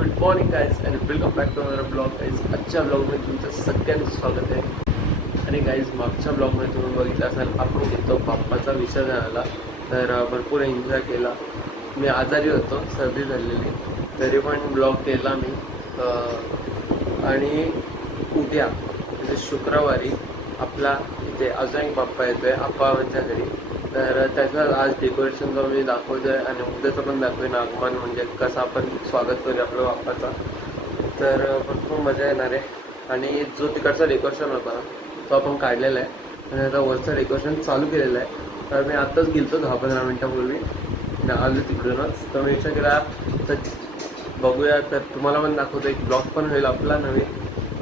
Good morning guys आणि welcome back to our blog guys आजच्या ब्लॉगमध्ये तुमचं सगळ्यांचं स्वागत आहे. आणि गाईज मागच्या ब्लॉगमध्ये तुम्ही बघितलं असाल आपण घेतो बाप्पाचा विसर्जनाला तर भरपूर एन्जॉय केला. मी आजारी होतो सर्दी झालेली. तरी पण ब्लॉग केला मी. आणि उद्या म्हणजे शुक्रवारी आपला इथे अजून एक बाप्पा येतोय आप्पावांच्या घरी. तर त्याचं आज डेकोरेशन डेकोरेशनचं मी दाखवतो आहे आणि उद्याचं पण दाखवेन आगमन म्हणजे कसं आपण स्वागत करूया आपल्या बाप्पाचा. तर भरपूर मजा येणार आहे. आणि जो तिकडचा डेकोरेशन होता तो आपण काढलेला आहे. आणि आता वरचं डेकोरेशन चालू केलेलं आहे. तर मी आत्ताच गेलतो दहा पंधरा मिनटापूर्वी. आलो तिकडूनच. तर मी विचार केला तर बघूया. तर तुम्हाला पण दाखवतो एक ब्लॉग पण होईल आपला नवीन.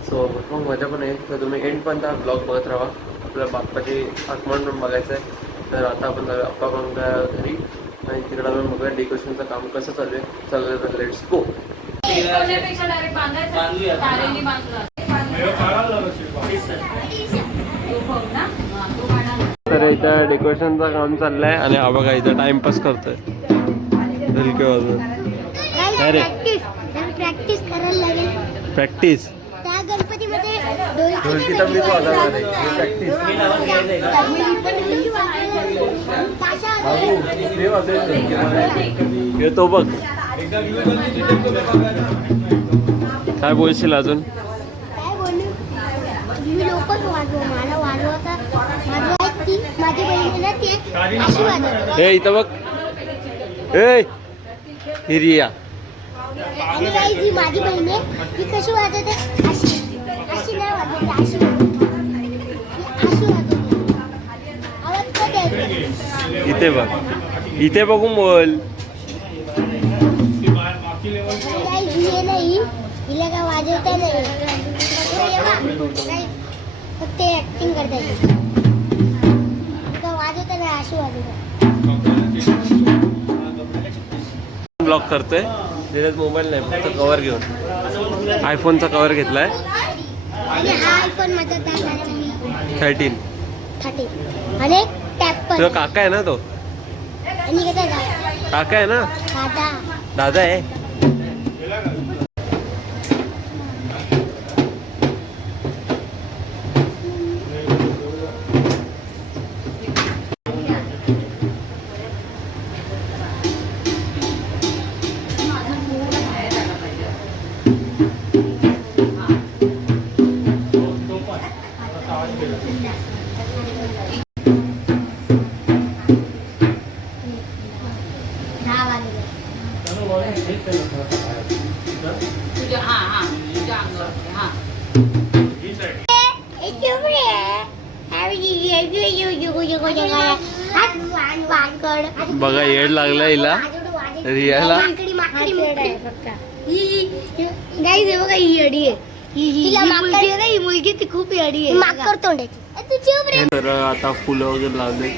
सो भरपूर मजा पण येईल. तर तुम्ही एंडपर्यंत हा ब्लॉग बघत राहा. आपल्या बाप्पाची आगमन पण बघायचं आहे तर आता आपण जाऊया आप्पा पण घरी. आणि तिकडे आपण बघूया डेकोरेशनचं काम कसं चालू आहे. चालू तर. लेट्स गो हा. तर इथं डेकोरेशनचं काम चाललंय. आणि हा बघा इथं टाइमपास करतोय. ढलके वाजून अरे. प्रॅक्टिस प्रॅक्टिस करायला लागेल. प्रॅक्टिस ढोलकी तबली वाजवणार आहे प्रॅक्टिस येतो बघ. काय बोलशील अजून? ए इथं बघ. ए हिरिया. माझी बहीण आहे ती कशी वाजवते? अशी. अशी नाही वाजवते अशी इथे बघ. इथे बघून बोल. फक्त बघ, काही फक्त ऍक्टिंग करता येते का वाजवता नाही अशी वाजवते ब्लॉक करतोय त्याच्यात मोबाईल नाही फक्त कवर घेऊन आयफोनचा कवर घेतलाय आयफोन माझा थर्टीन थर्टी आणि टॅप पण तुझा काका आहे ना तो? काका आहे ना? दादा. दादा आहे? बघा येड लागला हिला. रियाला. बघा ही येडी आहे. ही मुलगी आहे ना ही मुलगी ती खूप येडी आहे. माकर तोंडाची तर आता फुलं वगैरे लावले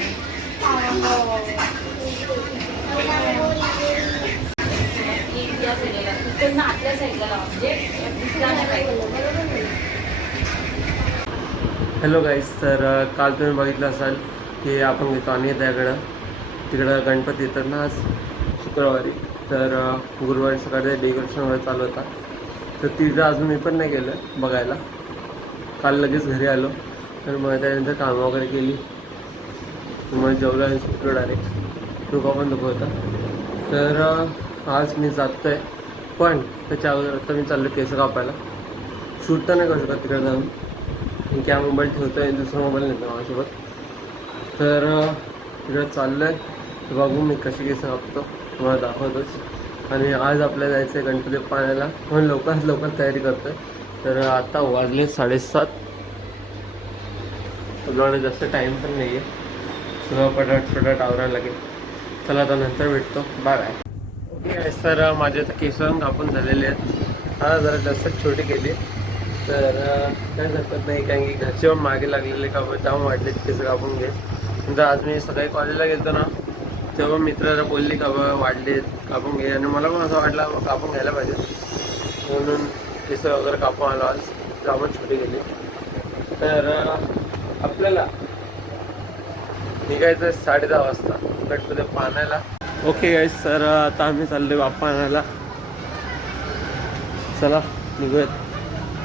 या साईडला तिकडनं आतल्या साईडला लावा म्हणजे दिसला नाही पाहिजे हॅलो गाईज तर काल तुम्ही बघितलं असाल की आपण घेतो आणि त्याकडं तिकडं गणपती येतात ना आज शुक्रवारी. तर गुरुवारी सकाळी डेकोरेशन वगैरे चालू होता. तर तिथं अजून मी पण नाही गेलं बघायला. काल लगेच घरी आलो. तर मग त्यानंतर कामं वगैरे केली. मग जेवलं आणि सुटलो डायरेक्ट डोका पण दुखत होता. तर आज मी जातो आहे पण त्याच्या अगोदर आता मी चाललो केस कापायला. शूट तर नाही करू शकत तिकडे जाऊन. मी क्या मोबाईल ठेवतो आहे दुसरा मोबाईल नेतो माझ्यासोबत? तर तिकडं चाललं आहे बघू मी कशी केस कापतो तुम्हाला दाखवतोच. आणि आज आपल्याला जायचं आहे गणपती पाण्याला म्हणून लवकरात लवकर तयारी करतो आहे तर आता वाजले साडेसात. आपल्याला जास्त टाईम पण नाही आहे सगळं पटाट पटाट आवरायला लागेल. चला आता नंतर भेटतो. बाय बाय ओके सर माझे आता केस कापून झालेले आहेत. हा जरा जास्त छोटी केली. तर अं, काय हरकत नाही कारण की घरचे पण मागे लागलेले का जाऊन वाटले केस कापून घे. नंतर आज मी सकाळी कॉलेजला गेलो ना तेव्हा मित्राला बोलली का बा वाढले कापून घे. आणि मला पण असं वाटलं कापून घ्यायला पाहिजे. म्हणून केस वगैरे कापून आलो आज जामच छोटी गेली. तर आपल्याला निघायचं आहे साडे दहा वाजता गणपती पाण्याला. ओके गाईस सर आता आम्ही चाललो बाप्पा आणायला. चला निघूयात.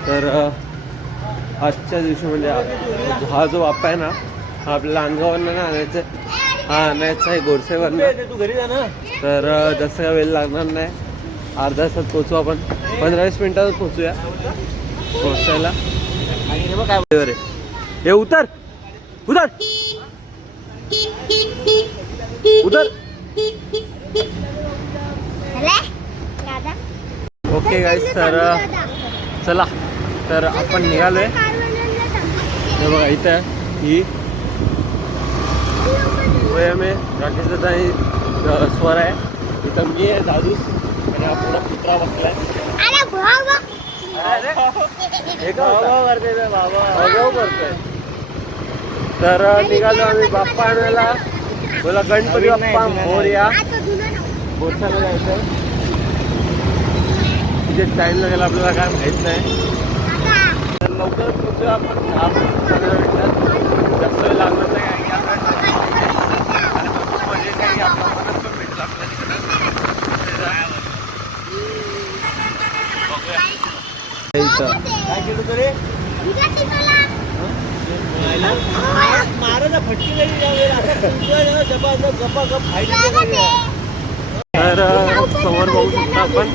तर आजच्या दिवशी म्हणजे हा जो बाप्पा आहे ना हा आपल्याला अंगावरनं नाही आणायचा आहे. हा आणायचा आहे गोडसेवरनं. तू घरी जा ना. तर जास्त काय वेळ लागणार नाही अर्ध्या तासात पोचू आपण. पंधरा वीस मिनिटात पोचूया पोचायला आणि हे काय हे उतर. उतर. उतर. ओके गाईस तर चला. तर आपण निघालोय. हे बघा इथं आहे. ही वयम आहे. राकेश दादा अ, स्वर आहे. इथं मी आहे दादूस. आणि हा पुढा कुत्रा. हे करतोय करतोय तर निघालो आम्ही बाप्पा आणायला. बोला गणपती बाप्पा मोरया. गोठ्याला जायचं. तिथे टाइम लागेल आपल्याला काय माहीत नाही. तर लवकर आपण दहा पंधरा मिनिटात जास्त वेळ लागणार नाही आपल्याला. आणि म्हणजे काय की आपला मदत पण भेटला आपल्या तिकडं बघूया. इथं काय केलं तू रे उद्या तिथला. मारायला फटकी नाही गप गप्पा गप फाईट जागा केली दे. आहे. तर समोर बघू शकता आपण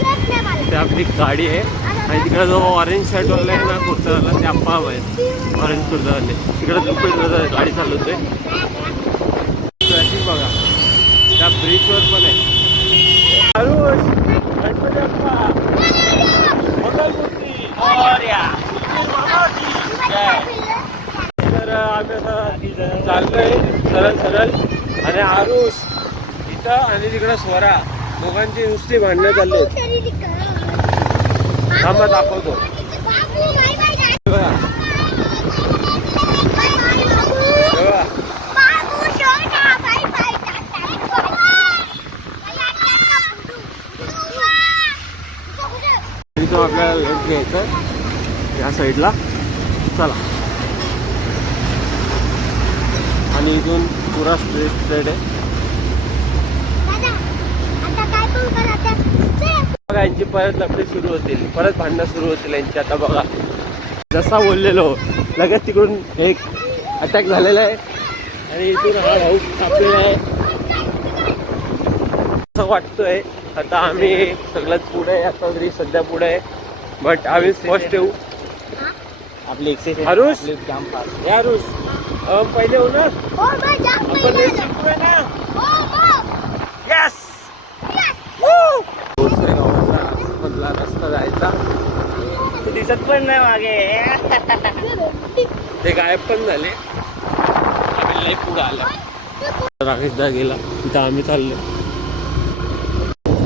ते आपली गाडी आहे आणि तिकडे जो ऑरेंज शर्ट वाला आहे ना कुर्तावाला ते आप्पा आहेत. ऑरेंज कुर्तावाले. तिकडे दुप्पट गाडी चालवतोय. ट्रॅफिक बघा. त्या ब्रिजवर पण आहे. आरुष, तर आम्ही आता चाललोय सरळ सरळ. आणि आरुष इथं आणि तिकडं स्वरा दोघांची नुसती भांडणं चालली थांबा दाखवतो. आपल्याला लेफ्ट घ्यायचं या साईडला. चला. आणि इथून पुरा स्ट्रेट स्ट्रेट आहे दादा, आता काय पण कर आता. चल. बघा यांची परत लफडी सुरू होतील परत भांडणं सुरू होतील यांची. आता बघा. जसा बोललेलो लगेच तिकडून एक अटॅक झालेला आहे. आणि इथून हा भाऊ आपलेला आहे. असं वाटतोय आता आम्ही सगळ्यात पुढे आहे आता तरी सध्या पुढे आहे. बट आम्ही स्पष्ट ठेवू. आपली एक्सरसाइज फार या रुस अं, पहिले हो ना? हो, आपण ना हो, हो. Yes Yes. दुसऱ्या गावाचा मधला रस्ता जायचा तू दिसत पण नाही मागे. ते गायब पण झाले. आम्ही पुढे आलं. राकेशदा गेला. तिथं आम्ही चाललो.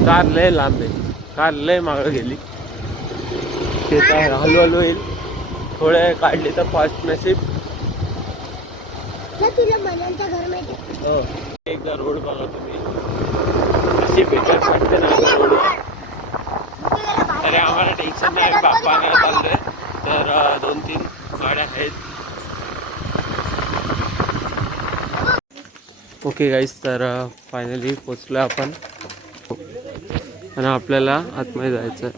कार लय लांब आहे. कार लय मागं गेली. ते काय हळूहळू येईल. थोडे काढले तर फास्ट? हो. एकदा रोड बघा तुम्ही. अशी भेटत वाटते ना. रोड. अरे आम्हाला टेन्शन नाही बाप्पा नाही चाललोय तर दोन तीन गाड्या आहेत. ओके गाईस तर फायनली पोचलो आपण. आणि आपल्याला आतमध्ये जायचं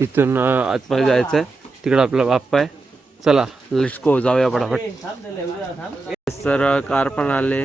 इथून अं, आतमध्ये जायचं आहे तिकडं आपला बाप्पा आहे. चला लेट्स गो जाऊया पटापट तर कार पण आले.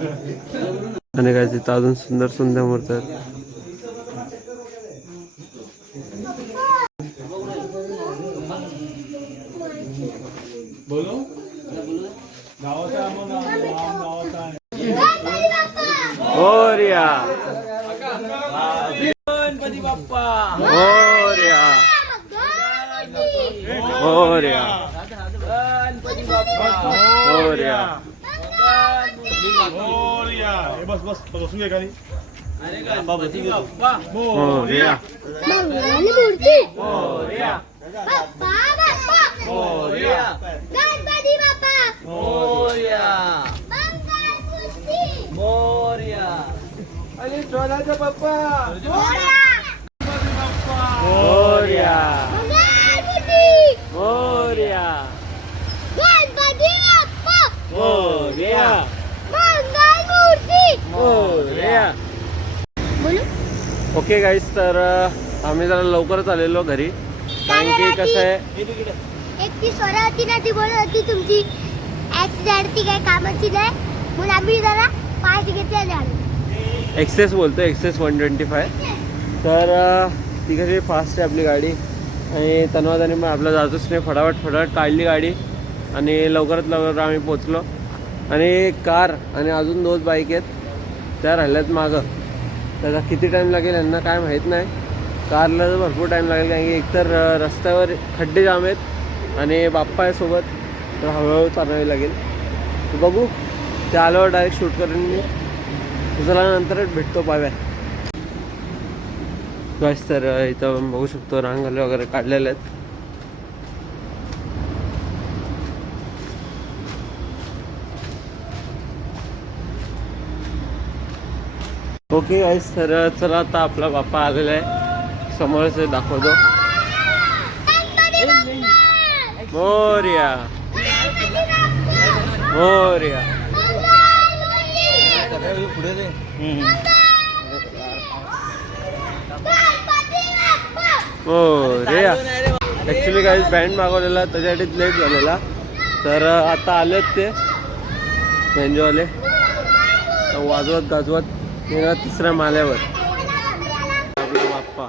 आणि काय तिथं अजून सुंदर सुंदर मूर्ती आहेत. ओरिया. गणपती बाप्पा. ओरिया. ओरिया गणपती बाप्पा ओरिया मोरया बस बस बसून घे खाली अरे गणपती बाप्पा मोरया. मोरया. मोरया. गणपती बाप्पा मोर्या मंगल मूर्ती मोर्या अरे सोनाचा बाप्पा मोरया मोरया. मंगल मूर्ती मोरया. गणपती बाप्पा मोरया. मंगल मूर्ती मोरया. बोलू ओके गाईस तर आम्ही जरा लवकरच आलेलो घरी. कारण की कसं आहे एक ती स्वरा होती ना ती बोलत होती तुमची ऍक्सिडेंट ती काही कामाची नाही. म्हणून आम्ही जरा फास्ट घेतली एक्सेस बोलतो एक्सेस वन ट्वेंटी फाय तर ती कशी फास्ट आहे आपली गाडी. आणि तन्वादाने मग आपलं जातोच नाही फटाफट फटाफट काढली गाडी. आणि लवकरात लवकर आम्ही पोचलो आणि कार आणि अजून दोन बाईक आहेत. त्या राहिल्यात मागं. त्याचा किती टाईम लागेल यांना काय माहीत नाही. कारला तर भरपूर टाईम लागेल कारण की एकतर रस्त्यावर खड्डे जाम आहेत आणि बाप्पा आहे सोबत तर हळूहळू चालवावी लागेल. बघू त्या आल्यावर डायरेक्ट शूट करून मी तुझला नंतरच भेटतो पाव्या. बस तर इथं बघू शकतो रांगोली वगैरे काढलेल्या आहेत. ओके गाईस तर चला आता आपला बाप्पा आलेला आहे. समोरच आहे, दाखवतो. मोर्या. मोर्या. मंगल मोर्या. ॲक्च्युली काही बँड मागवलेला त्याच्यासाठी लेट झालेला. तर आता आलेत ते. बँजोवाले वाजवत गाजवत. तिसऱ्या माल्यावर. आपला बाप्पा.